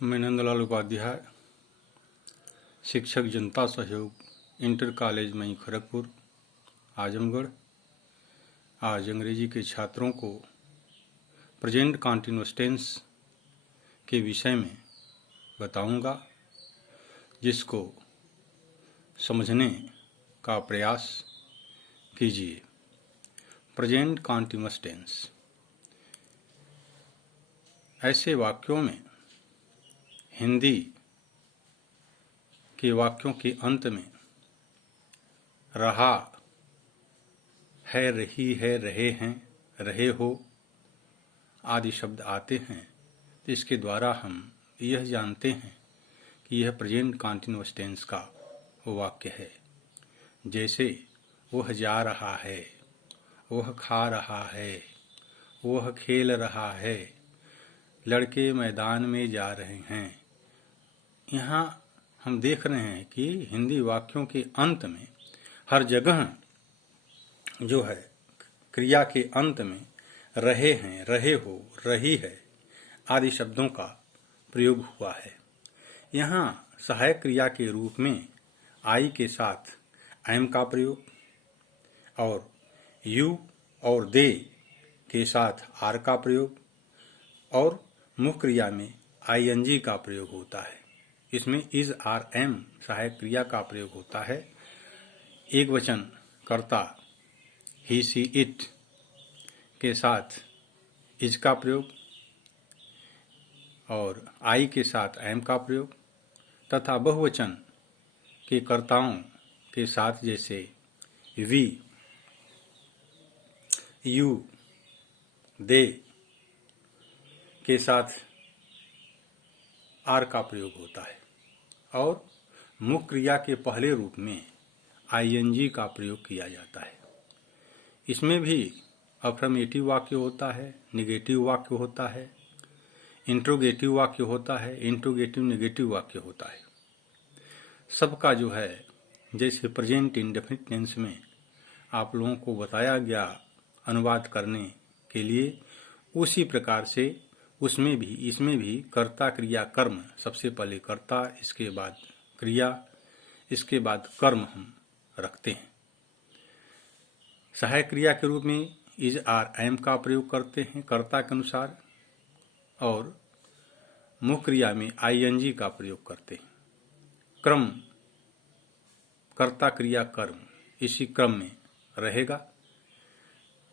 मैं नंदलाल उपाध्याय, शिक्षक जनता सहयोग इंटर कॉलेज मई खड़गपुर आजमगढ़। आज अंग्रेजी के छात्रों को प्रेजेंट कंटीन्यूअस टेंस के विषय में बताऊंगा, जिसको समझने का प्रयास कीजिए। प्रेजेंट कंटीन्यूअस टेंस ऐसे वाक्यों में हिंदी के वाक्यों के अंत में रहा है, रही है, रहे हैं, रहे हो आदि शब्द आते हैं। तो इसके द्वारा हम यह जानते हैं कि यह प्रेजेंट कंटीन्यूअस टेंस का वाक्य है। जैसे वह जा रहा है, वह खा रहा है, वह खेल रहा है, लड़के मैदान में जा रहे हैं। यहाँ हम देख रहे हैं कि हिंदी वाक्यों के अंत में हर जगह जो है क्रिया के अंत में रहे हैं, रहे हो, रही है आदि शब्दों का प्रयोग हुआ है। यहाँ सहायक क्रिया के रूप में आई के साथ एम का प्रयोग और यू और दे के साथ आर का प्रयोग और मुख्य क्रिया में आईएनजी का प्रयोग होता है। इसमें इज, आर, एम सहायक क्रिया का प्रयोग होता है। एक वचन कर्ता ही, सी, इट के साथ इज का प्रयोग और आई के साथ एम का प्रयोग तथा बहुवचन के कर्ताओं के साथ जैसे वी, यू, दे के साथ आर का प्रयोग होता है और मुख्य क्रिया के पहले रूप में आईएनजी का प्रयोग किया जाता है। इसमें भी अफर्मेटिव वाक्य होता है, नेगेटिव वाक्य होता है, इंट्रोगेटिव वाक्य होता है, इंट्रोगेटिव नेगेटिव वाक्य होता है। सबका जो है जैसे प्रेजेंट इंडेफिनिट टेंस में आप लोगों को बताया गया अनुवाद करने के लिए, उसी प्रकार से उसमें भी इसमें भी कर्ता क्रिया कर्म, सबसे पहले कर्ता, इसके बाद क्रिया, इसके बाद कर्म हम रखते हैं। सहायक क्रिया के रूप में इज, आर, एम का प्रयोग करते हैं कर्ता के अनुसार और मुख्य क्रिया में आईएनजी का प्रयोग करते हैं। क्रम कर्ता क्रिया कर्म इसी क्रम में रहेगा।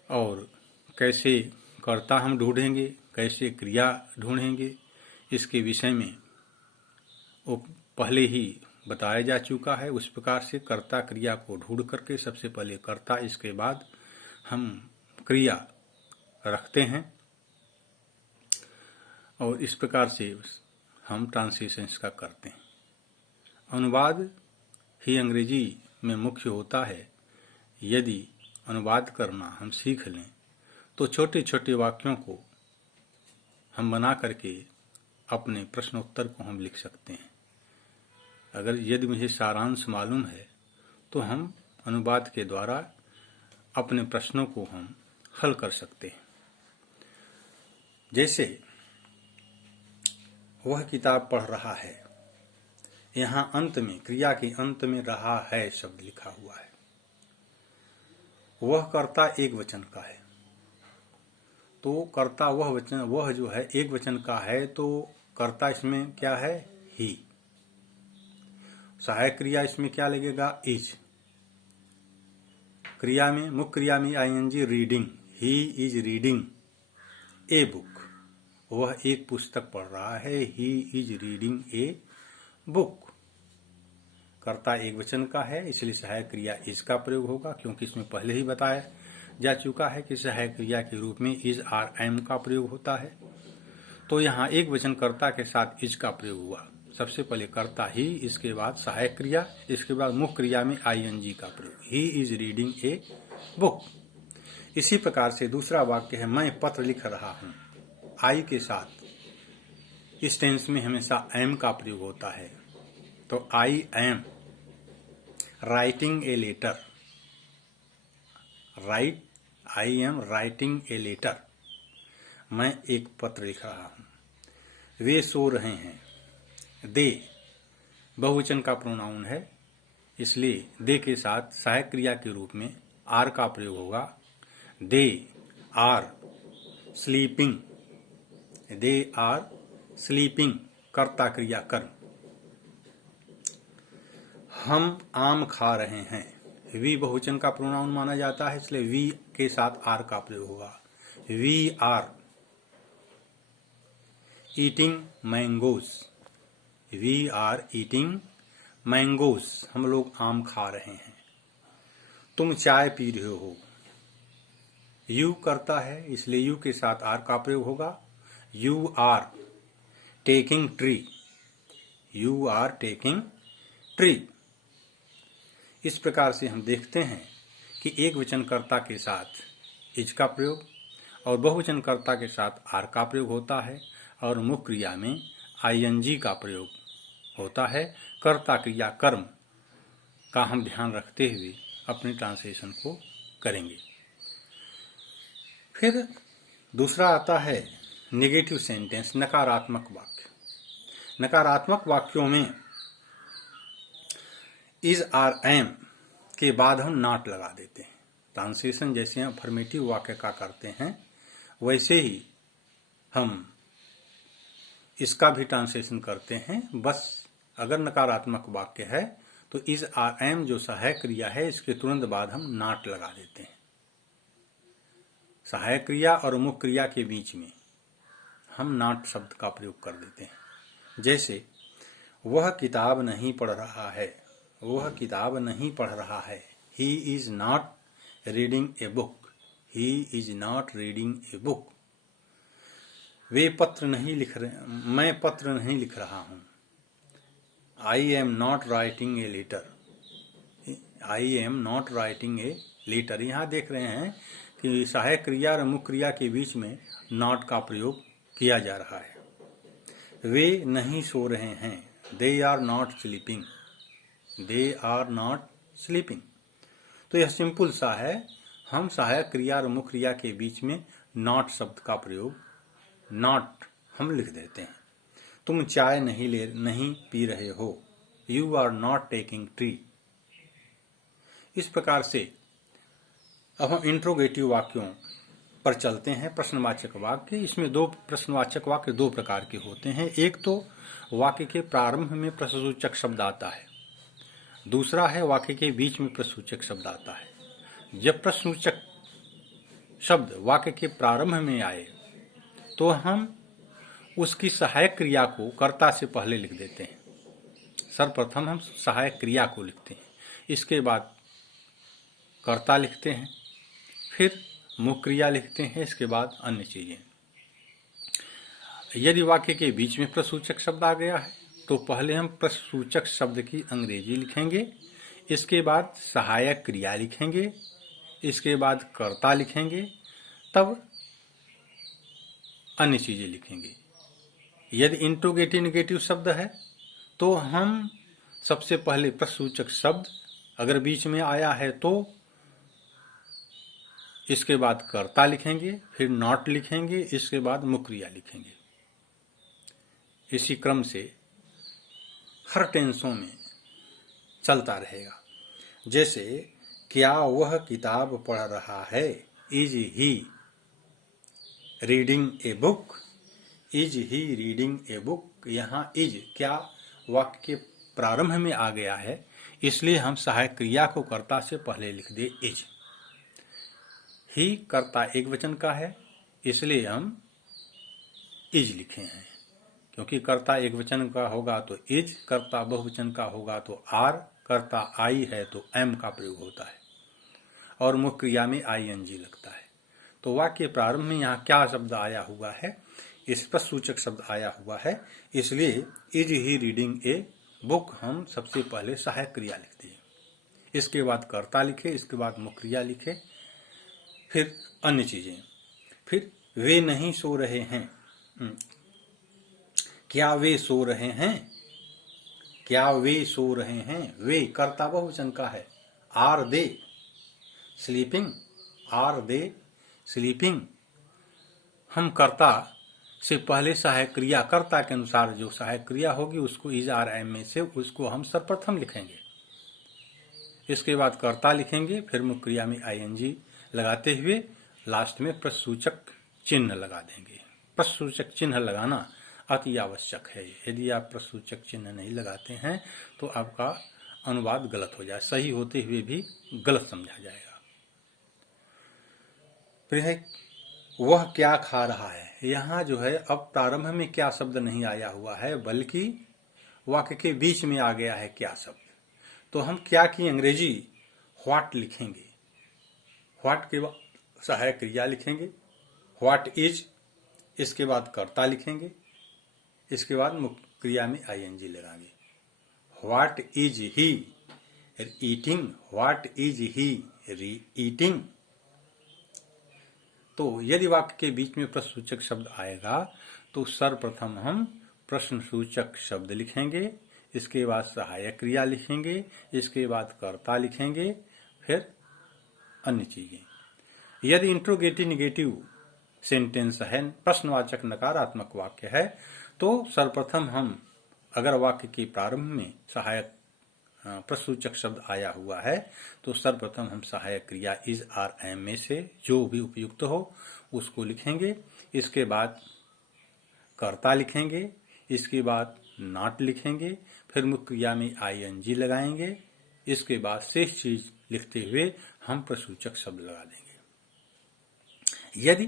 और कैसे कर्ता हम ढूंढेंगे, कैसे क्रिया ढूंढेंगे, इसके विषय में वो पहले ही बताया जा चुका है। उस प्रकार से कर्ता क्रिया को ढूंढ करके सबसे पहले कर्ता, इसके बाद हम क्रिया रखते हैं और इस प्रकार से हम ट्रांसलेशंस का करते हैं। अनुवाद ही अंग्रेजी में मुख्य होता है। यदि अनुवाद करना हम सीख लें तो छोटे छोटे वाक्यों को हम बना करके अपने प्रश्नोत्तर को हम लिख सकते हैं। अगर यदि मुझे सारांश मालूम है तो हम अनुवाद के द्वारा अपने प्रश्नों को हम हल कर सकते हैं। जैसे वह किताब पढ़ रहा है, यहाँ अंत में क्रिया के अंत में रहा है शब्द लिखा हुआ है। वह कर्ता एक वचन का है, तो कर्ता वह जो है एक वचन का है, तो कर्ता इसमें क्या है, ही। सहायक क्रिया इसमें क्या लगेगा, इज। क्रिया में मुख्य क्रिया में ING, reading, he is reading a book. वह एक पुस्तक पढ़ रहा है, he is reading a book. कर्ता एक वचन का है, इसलिए सहायक क्रिया इज का प्रयोग होगा, क्योंकि इसमें पहले ही बताया जा चुका है कि सहायक क्रिया के रूप में इज, आर, एम का प्रयोग होता है। तो यहाँ एक वचन कर्ता के साथ इज का प्रयोग हुआ। सबसे पहले कर्ता ही, इसके बाद सहायक क्रिया, इसके बाद मुख्य क्रिया में आईएनजी का प्रयोग, ही इज रीडिंग ए बुक। इसी प्रकार से दूसरा वाक्य है, मैं पत्र लिख रहा हूँ। आई के साथ इस टेंस में हमेशा एम का प्रयोग होता है। तो I am writing a letter. I am writing a letter. मैं एक पत्र लिख रहा हूँ। वे सो रहे हैं। दे बहुवचन का प्रोनाउन है, इसलिए दे के साथ सहायक क्रिया के रूप में आर का प्रयोग होगा। They are sleeping, they are sleeping कर्ता क्रिया कर्म। हम आम खा रहे हैं, वी बहुवचन का प्रोनाउन माना जाता है, इसलिए वी के साथ आर का प्रयोग होगा। We are eating mangoes, we are eating mangoes, हम लोग आम खा रहे हैं। तुम चाय पी रहे हो, यू करता है, इसलिए यू के साथ आर का प्रयोग होगा। You are taking tree, you are taking tree. इस प्रकार से हम देखते हैं कि एक वचनकर्ता के साथ इज का प्रयोग और बहुवचनकर्ता के साथ आर का प्रयोग होता है और मुख्य क्रिया में आईएनजी का प्रयोग होता है। कर्ता क्रिया कर्म का हम ध्यान रखते हुए अपने ट्रांसलेशन को करेंगे। फिर दूसरा आता है नेगेटिव सेंटेंस, नकारात्मक वाक्य। नकारात्मक वाक्यों में इज आर एम के बाद हम नॉट लगा देते हैं। ट्रांसलेशन जैसे हम अफर्मेटिव वाक्य का करते हैं वैसे ही हम इसका भी ट्रांसलेशन करते हैं। बस अगर नकारात्मक वाक्य है तो इज आर एम जो सहायक क्रिया है इसके तुरंत बाद हम नॉट लगा देते हैं। सहायक क्रिया और मुख्य क्रिया के बीच में हम नॉट शब्द का प्रयोग कर देते हैं। जैसे वह किताब नहीं पढ़ रहा है, वह किताब नहीं पढ़ रहा है। He is not reading a book, he is not reading a book. वे पत्र नहीं लिख रहे, मैं पत्र नहीं लिख रहा हूं। I am not writing a letter, I am not writing a letter. यहाँ देख रहे हैं कि सहायक क्रिया और मुख्य क्रिया के बीच में नॉट का प्रयोग किया जा रहा है। वे नहीं सो रहे हैं, they are not sleeping, they are not sleeping. तो यह सिंपल सा है, हम सहायक क्रिया और मुख्य क्रिया के बीच में नॉट शब्द का प्रयोग नॉट हम लिख देते हैं। तुम चाय नहीं पी रहे हो, you are not taking tea. इस प्रकार से अब हम इंट्रोगेटिव वाक्यों पर चलते हैं। प्रश्नवाचक वाक्य, इसमें दो प्रश्नवाचक वाक्य दो प्रकार के होते हैं। एक तो वाक्य के प्रारंभ में प्रश्नसूचक शब्द आता है, दूसरा है वाक्य के बीच में प्रश्नसूचक शब्द आता है। जब प्रश्नसूचक शब्द वाक्य के प्रारंभ में आए तो हम उसकी सहायक क्रिया को कर्ता से पहले लिख देते हैं। सर्वप्रथम हम सहायक क्रिया को लिखते हैं, इसके बाद कर्ता लिखते हैं, फिर मुख्य क्रिया लिखते हैं, इसके बाद अन्य चीजें। यदि वाक्य के बीच में प्रश्नसूचक शब्द आ गया है तो पहले हम प्रश्नसूचक शब्द की अंग्रेजी लिखेंगे, इसके बाद सहायक क्रिया लिखेंगे, इसके बाद कर्ता लिखेंगे, तब अन्य चीजें लिखेंगे। यदि इंट्रोगेटिव नेगेटिव शब्द है तो हम सबसे पहले प्रश्नसूचक शब्द अगर बीच में आया है तो इसके बाद कर्ता लिखेंगे, फिर नॉट लिखेंगे, इसके बाद मुख्य क्रिया लिखेंगे। इसी क्रम से हर टेंसों में चलता रहेगा। जैसे क्या वह किताब पढ़ रहा है, is he reading a book, is he reading a book. यहाँ इज क्या वाक्य के प्रारंभ में आ गया है, इसलिए हम सहायक क्रिया को कर्ता से पहले लिख दे इज। ही कर्ता एक वचन का है, इसलिए हम इज लिखे हैं। क्योंकि कर्ता एक वचन का होगा तो इज, कर्ता बहुवचन का होगा तो आर, कर्ता आई है तो एम का प्रयोग होता है और मुख्य क्रिया में आईएनजी लगता है। तो वाक्य प्रारंभ में यहाँ क्या शब्द आया हुआ है, इस पर सूचक शब्द आया हुआ है, इसलिए is he reading a book हम सबसे पहले सहायक क्रिया लिखते हैं, इसके बाद कर्ता लिखे, इसके बाद मुख्य क्रिया लिखे, फिर अन्य चीजें। फिर वे नहीं सो रहे हैं, क्या वे सो रहे हैं, क्या वे सो रहे हैं। वे कर्ता बहुवचन का है, are they sleeping, are they sleeping. हम कर्ता से पहले सहायक क्रिया कर्ता के अनुसार जो सहायक क्रिया होगी उसको इज आर एम में से उसको हम सर्वप्रथम लिखेंगे। इसके बाद कर्ता लिखेंगे, फिर मुख्य क्रिया में आईएनजी लगाते हुए लास्ट में प्रश्नसूचक चिन्ह लगा देंगे। प्रश्नसूचक चिन्ह लगाना अति आवश्यक है। यदि आप प्रश्नसूचक चिन्ह नहीं लगाते हैं तो आपका अनुवाद गलत हो जाए, सही होते हुए भी गलत समझा जाएगा। फिर वह क्या खा रहा है, यहाँ जो है अब प्रारंभ में क्या शब्द नहीं आया हुआ है बल्कि वाक्य के बीच में आ गया है क्या शब्द। तो हम क्या की अंग्रेजी व्हाट लिखेंगे, व्हाट के बाद सहायक क्रिया लिखेंगे, व्हाट इज, इसके बाद कर्ता लिखेंगे, इसके बाद मुख्य क्रिया में आईएनजी लगाएंगे। What is he eating, what is he eating. तो यदि वाक्य के बीच में प्रश्नसूचक शब्द आएगा तो सर्वप्रथम हम प्रश्नसूचक शब्द लिखेंगे, इसके बाद सहायक क्रिया लिखेंगे, इसके बाद कर्ता लिखेंगे, फिर अन्य चीजें। यदि इंट्रोगेटिव निगेटिव सेंटेंस है, प्रश्नवाचक नकारात्मक वाक्य है, तो सर्वप्रथम हम अगर वाक्य के प्रारंभ में सहायक प्रश्नसूचक शब्द आया हुआ है तो सर्वप्रथम हम सहायक क्रिया इज आर एम में से जो भी उपयुक्त हो उसको लिखेंगे, इसके बाद कर्ता लिखेंगे, इसके बाद नॉट लिखेंगे, फिर मुख्य क्रिया में आईएनजी लगाएंगे, इसके बाद शेष चीज लिखते हुए हम प्रश्नसूचक शब्द लगा देंगे। यदि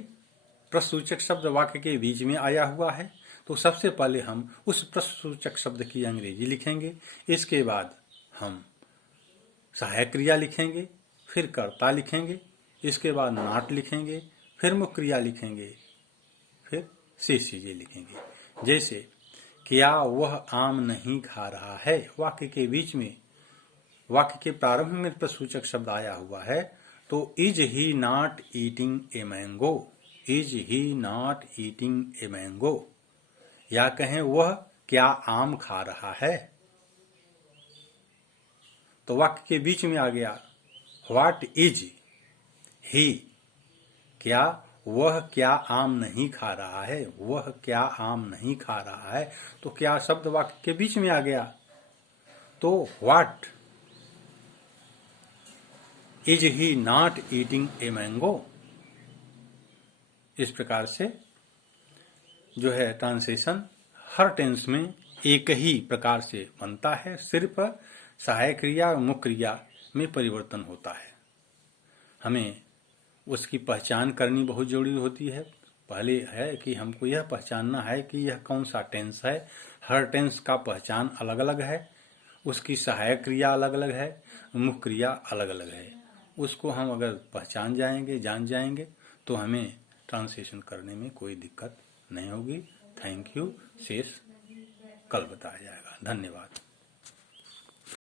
प्रश्नसूचक शब्द वाक्य के बीच में आया हुआ है तो सबसे पहले हम उस प्रश्नसूचक शब्द की अंग्रेजी लिखेंगे, इसके बाद हम सहायक क्रिया लिखेंगे, फिर कर्ता लिखेंगे, इसके बाद नॉट लिखेंगे, फिर मुख्य क्रिया लिखेंगे, फिर शेष चीजें लिखेंगे। जैसे क्या वह आम नहीं खा रहा है, वाक्य के बीच में वाक्य के प्रारंभ में प्रश्नसूचक शब्द आया हुआ है तो is he not eating a mango, is he not eating a mango, या कहें वह क्या आम खा रहा है। तो वाक्य के बीच में आ गया व्हाट इज ही, क्या वह क्या आम नहीं खा रहा है, वह क्या आम नहीं खा रहा है, तो क्या शब्द वाक्य के बीच में आ गया। तो what is he not eating a mango. इस प्रकार से जो है ट्रांसलेशन हर टेंस में एक ही प्रकार से बनता है, सिर्फ सहायक क्रिया और मुख्य क्रिया में परिवर्तन होता है। हमें उसकी पहचान करनी बहुत जरूरी होती है। पहले है कि हमको यह पहचानना है कि यह कौन सा टेंस है। हर टेंस का पहचान अलग अलग है, उसकी सहायक क्रिया अलग अलग है, मुख्य क्रिया अलग अलग है। उसको हम अगर पहचान जाएंगे, जान जाएंगे तो हमें ट्रांसलेशन करने में कोई दिक्कत नहीं होगी। Thank you. शेष कल बताया जाएगा। धन्यवाद।